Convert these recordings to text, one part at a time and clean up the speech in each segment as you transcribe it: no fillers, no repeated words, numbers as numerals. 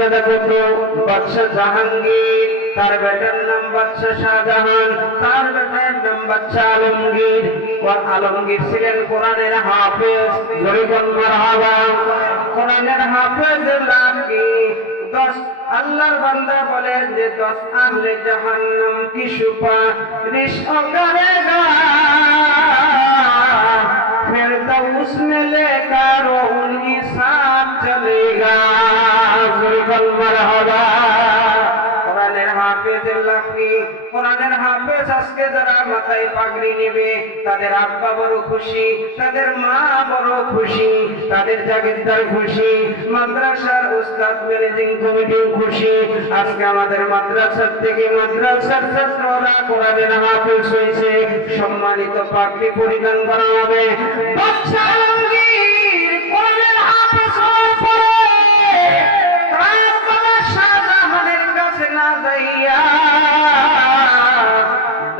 মর্যাদা কত। বাদশাহ জাহাঙ্গীর, তার বেটার নাম বাদশাহ শাহজাহান, তার বেটার নাম বাদশাহ আলমগীর। আলমগীর ছিলেন কোরআনের হাফেজ। জোরে বল মারহাবা। কোরআনের হাফেজের লাভ কি? 10 আল্লাহর বান্দা বলেন যে 10 আহলে জাহান্নাম কি সুপারিশ করেগা, फिरदौस में लेकर उनकी साथ चलेगा। मरहबा। কোরআনের হাফেজের লাভ কি? কোরআনের হাফেজ আজকে যারা মাথায় পাগড়ি নেবে তাদের আব্বা বড় খুশি, তাদের মা বড় খুশি, তাদের জাগিরদার খুশি, মাদ্রাসার উস্তাদ ম্যানেজিং কমিটিও খুশি। আজকে আমাদের মাদ্রাসার থেকে মাদ্রাসার ছাত্ররা কোরআনের হাফেজ হয়েছে, সম্মানিত পাগড়ি পরিধান করা হবে। বাদশা আলমগীর কোরআনের হাফেজ হওয়ার পরে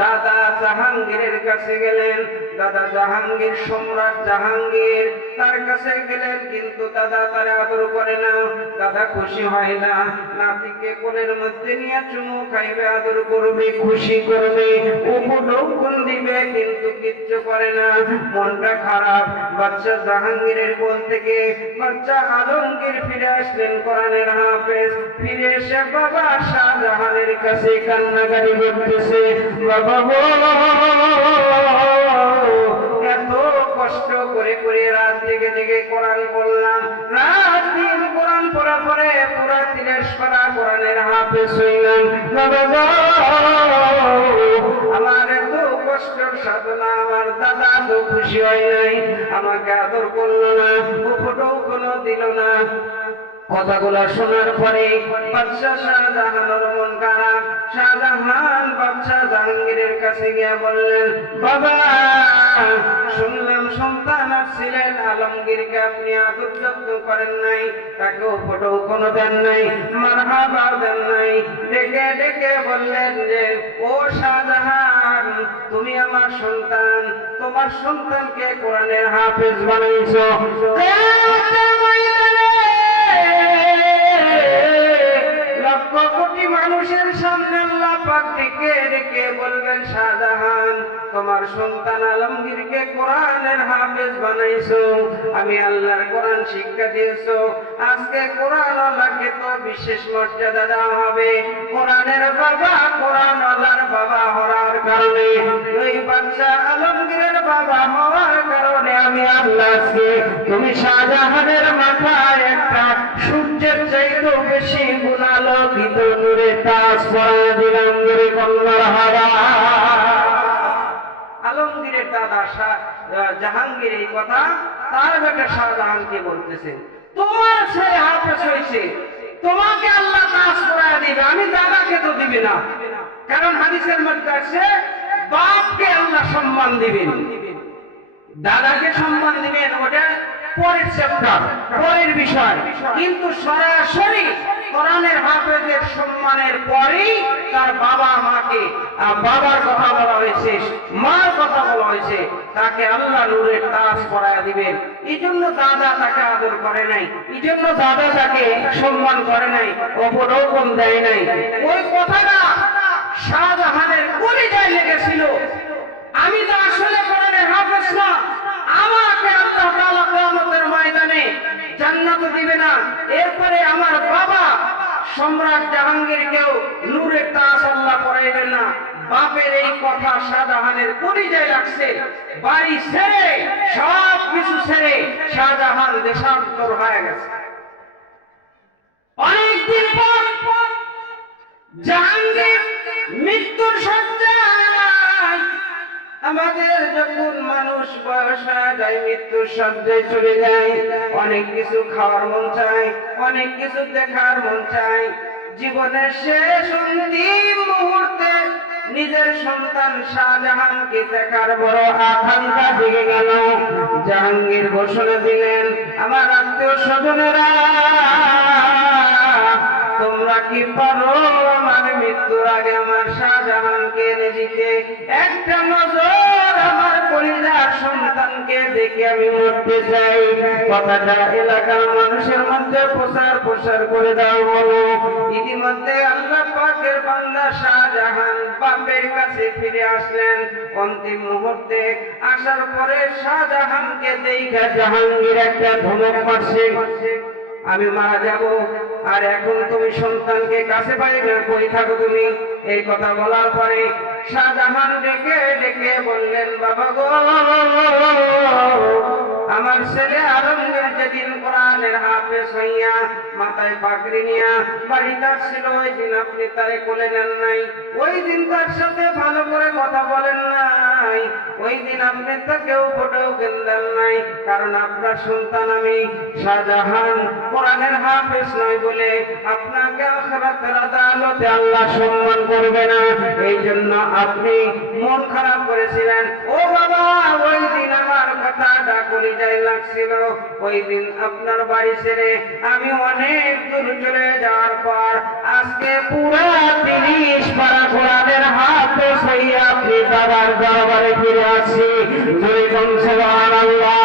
দাদা জাহাঙ্গীরের কাছে গেলেন। দাদা জাহাঙ্গীর, সম্রাট জাহাঙ্গীর তার কাছে গেলেন, কিন্তু দাদা তার আদর করে না। দাদা খুশি হয় না, নাতিকে কোলের মধ্যে নিয়ে চুমু খাইবে, আদর করবে, খুশি করবে, উপঢৌকন দিবে, কিন্তু কিচ্ছু করে না। মনটা খারাপ। বাদশা জাহাঙ্গীরের কোল থেকে বাদশা আলমগীর ফিরে আসলেন কোরআনের হাফেজ। ফিরে এসে বাবা শাহজাহানের কাছে কান্নাকাটি করতেছে, বাবা এত কষ্ট করে করে রাত জেগে জেগে কোরআন পড়লাম, রাত দিন কোরআন পড়া পরে পুরা 30 পারা কোরআনের হাফেজ হইলাম। বাবা আমার এত কষ্টের সাধনা আমার দাদা তো খুশি হয় নাই, আমাকে আদর করলো না, উপটও কোনো দিল না। কথাগুলা শোনার পরে বাদশা শাহজাহানের মন খারাপ। শাহজাহান বাদশা জাহাঙ্গীরের কাছে গিয়ে বললেন, বাবা শুনলাম সন্তান আসছিলেন, আলমগীরকে আপনি আদর যত্ন করেন নাই, তাকে ফটো কোনো দেন নাই, মারহাবা দেন নাই। ডেকে ডেকে বললেন যে ও শাহজাহান, তুমি আমার সন্তান, তোমার সন্তানকে কোরআনের হাফেজ বানাইছো। লক্ষ কোটি মানুষের সামনে আল্লাহ পাক ডেকে ডেকে বলবেন, শাহজাহান তোমার সন্তান আলমগীরকে কোরআনের হাফেজ বানাইছো, আমি আল্লাহর কোরআন শিক্ষা দিয়েছো। আজকে কোরআন আল্লাহকে তো বিশেষ মর্যাদা দেওয়া হবে। কোরআনের বাবা, কোরআন আল্লাহর বাবা হওয়ার কারণে, ওই বাদশা আলমগীরের বাবা হওয়ার কারণে আমি আল্লাহকে তুমি শাহজাহানের মাথায় একটা সূর্যের চাইতেও বেশি গুণালোকিত নূরে তাজ পরায় দিলাম। নূরে কল্লার হারা। আলমগীরের দাদা জাহাঙ্গীর এই কথা তার বেটা শাহজাহানকে বলতেছে, তোমার ছেলে হাফেজ হয়েছে, তোমাকে আল্লাহ তাজ পরায় দিবে, আমি দাদাকে তো দিবে না। কারণ হাদিসের মধ্যে আছে বাপকে আল্লাহ সম্মান দিবেন, দাদাকে সম্মান দিবেন, ওটা পরের চ্যাপ্টার, পরের বিষয়। কিন্তু সরাসরি কোরআনের হাফেজের সম্মানের পরেই তার বাবা মাকে, বাবার কথা বলা হয়েছে, মার কথা বলা হয়েছে, তাকে আল্লাহ নূরের তাজ পরায় দিবেন। এই জন্য দাদা তাকে আদর করে নাই, এই জন্য দাদা তাকে সম্মান করে নাই, অপরকম দেয় নাই। ওই কথাটা শাহজাহানের কলিজায় লেগেছিল, আমি তো আসলে কোরআনের হাফেজ না, আমাকে আল্লাহ তাআলা কিয়ামতের ময়দানে জান্নাত দিবে না, এরপরে আমার বাবা সম্রাট জাহাঙ্গীরকেও নূরের তাজ আল্লাহ পরাইবেন না। বাপের এই কথা শাহজাহানের কলিজায় লাগছে। বাড়ি ছেড়ে সব কিছু ছেড়ে শাহজাহান দেশান্তর হয়ে গেছে। অনেকদিন পর জাহাঙ্গীর মৃত্যুর শয্যায়, আমাদের যখন মানুষ বয়স হয়ে যায় মৃত্যুর শয্যায় চলে যায়, অনেক কিছু খাওয়ার মন চায়, অনেক কিছু দেখার মন চায়। জীবনের শেষ অন্তিম মুহূর্তে নিজের সন্তান শাহজাহানকে দেখার বড় আকাঙ্ক্ষা জেগে গেল। জাহাঙ্গীর ঘোষণা দিলেন, আমার আত্মীয় স্বজনেরা তোমরা কি পারো আমার মৃত্যুর আগে আমার শাহজাহানকে এনে দিতে, একটা নজর আমার কলিজার সন্তানকে দেখে আমি মরতে চাই। কথাটা এলাকার মানুষের মধ্যে প্রচার করে দাও বলো। ইতিমধ্যে আল্লাহ পাকের বান্দা শাহজাহান বাপের কাছে ফিরে আসলেন। অন্তিম মুহূর্তে আসার পরে শাহজাহানকে দেখা জাহাঙ্গীর একটা ধমক মারছে, আমি মারা যাব, আর এখন তুমি সন্তানকে কাছে পাইবে, কই থাকো তুমি? এই কথা বলার পরে শাহজাহান ডেকে ডেকে বললেন, বাবা গো, আমার ছেলে আলমগীর যেদিন কোরআনের হাফেজ হইয়া মাথায় পাগড়ি নিয়া বাড়িতে আসছিল, ওই দিন আপনি তারে কোলে নেন নাই, ওই দিন তার সাথে ভালো করে কথা বলেন নাই, ওই দিন আপনি তাকেও ফোটেও দেন নাই, কারণ আপনার সন্তান আমি শাহজাহান কোরআনের হাফেজ নয় বলে আপনাকে আখিরাতের আদালতে আল্লাহ সম্মান করবে না, এই জন্য আপনি মন খারাপ করেছিলেন। ও বাবা, ওই দিন আমার কথাটা কলিজায় লাগছিল, ওই দিন আপনার বাড়ি ছেড়ে আমি অনেক দূর চলে যাওয়ার পর আজকে পুরা 30 পারা কোরআনের হাফেজ হইয়া আপনি বাবার দরবারে ফিরে আসছি। সুবহানাল্লাহ।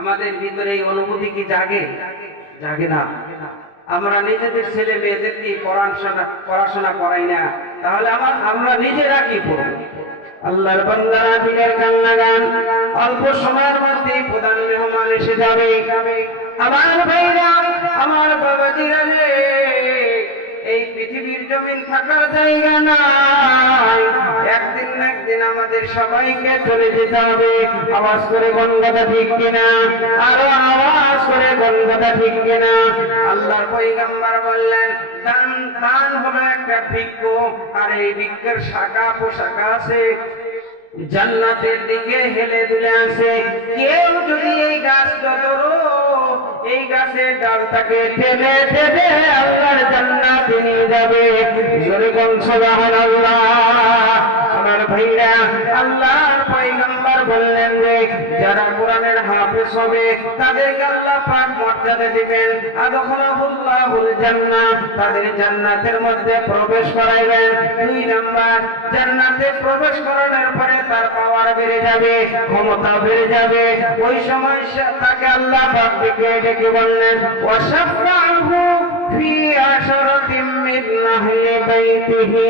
আমাদের ভিতরে এই অনুভূতি কি জাগে? জাগে না। আমরা নিজেদের ছেলে মেয়েদেরকে পড়াশোনা করাই না, তাহলে আমরা নিজেরা কি করব? আল্লাহর বান্দারা দিনের গান লাগান, অল্প সময়ের মধ্যে প্রধান মেহমান এসে যাবে। আমার ভাইরা, আমার বাবাজিরা, এই পৃথিবীর জমিন থাকার জায়গা নাই, একদিন না একদিন আমাদের সবাইকে চলে যেতে হবে। আওয়াজ করে কোন কথা ঠিক কিনা? আরো আওয়াজ করে কোন কথা ঠিক কিনা? আল্লাহর পয়গম্বর বললেন, দান হলো একটা বৃক্ষ, আর এই বৃক্ষের শাখা পোশাখা আছে, জান্নাতের দিকে হেলে দুলে আছে। কেউ যদি এই গাছটা ধরো, এই গাছের ডালটাকে টেনে টেনে আল্লাহর জান্নাতে নিয়ে যাবে। জোরে বল সুবহানাল্লাহ। আমার ভাইরা, আল্লাহর পয়গম্বর বললেন যে যারা কোরআনের হাফেজ হবে তাদেরকে আল্লাহ পাক মর্যাদা দিবেন, আদখালাহুল্লাহুল জান্নাহ, তাদের জান্নাতের মধ্যে প্রবেশ করাইবেন। 2 নাম্বার, জান্নাতে প্রবেশ করানোর পরে তার পাওয়ার বেড়ে যাবে, ক্ষমতা বেড়ে যাবে। ওই সময় তাকে আল্লাহ পাক ডেকে বললেন, ওয়াশাফাহু ফি আশরাতিন মিন আহলি বাইতিহি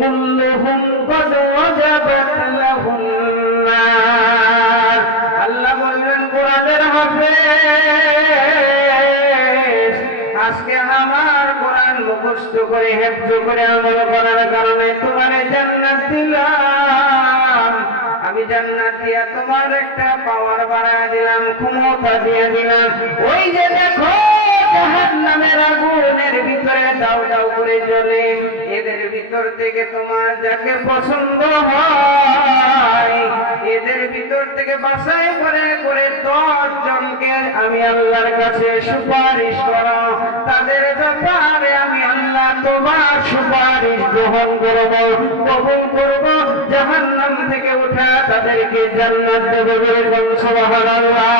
কুল্লুহুম ক্বাদ ওয়াজাবাত লাহুম নার। আল্লাহ বললেন, কোরআনের হাফেজ, আজকে আমার কোরআন মুখস্থ করে হেফজ করে আমল করার কারণে তোমার জান্নাত দিলাম। আমি জান্নাত দিয়া তোমার একটা পাওয়ার বাড়ায় দিলাম, ক্ষমতা দিয়ে দিলাম। ওই যে দেখো জাহান্নামের আগুনের ভিতরে দাউ দাউ করে জ্বলে, এদের ভিতর থেকে তোমার যাকে পছন্দ হয়, এদের ভিতর থেকে বাছাই করে করে 10 জনকে আমি আল্লাহর কাছে সুপারিশ করো, তাদের ব্যাপারে আমি আল্লাহ তোমার সুপারিশ গ্রহণ করব, কবুল করব, জাহান্নাম থেকে উঠা তাদেরকে জান্নাত দেব। সুবহানাল্লাহ।